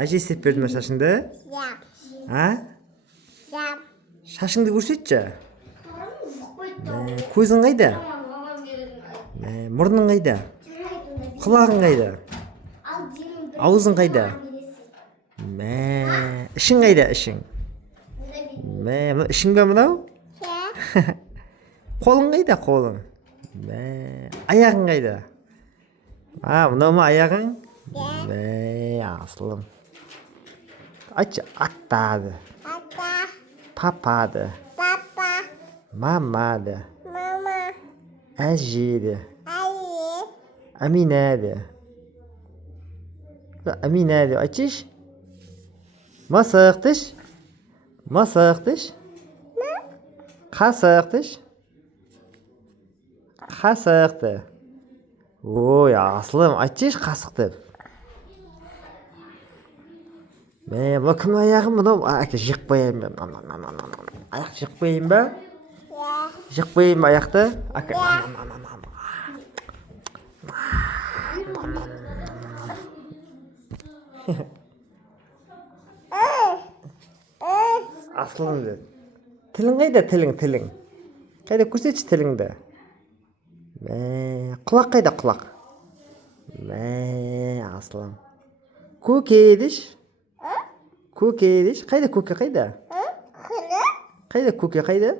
Әже істеп берді ме шашыңды? Yap. А? Yap. Шашыңды көрсетші. Көзің қайда? Мұрның қайда? Құлағың қайда? Аузың қайда? Ішің қайда, ішің? Ішің бе мынау? Қолың қайда, қолың? Аяғың қайда? Мынау ма аяғың? Асылым. Айтшы, аттады. Ata. Папады. Papa. Мамады. Mama. Әжеді. Ayı. Әминәді. Әминәді. Айтшыш. Мысық тіш. Мысық тіш. Қасық тіш. Қасықты. Ой, асылым, айтшыш қасықты. Бұл кім аяғым мынау? Әке, жиқ қояйын ба? Аяқ жиқ қояйын ба? Жиқ қояйын ба аяқты? Әке, асылым деді. Тілің қайда, тілің? Қайда көрсетші тіліңді? Құлақ қайда, құлақ? Асылым. Көке деш? Көке деш? Қайда көке, қайда? Kırık. Қайда көке, қайда?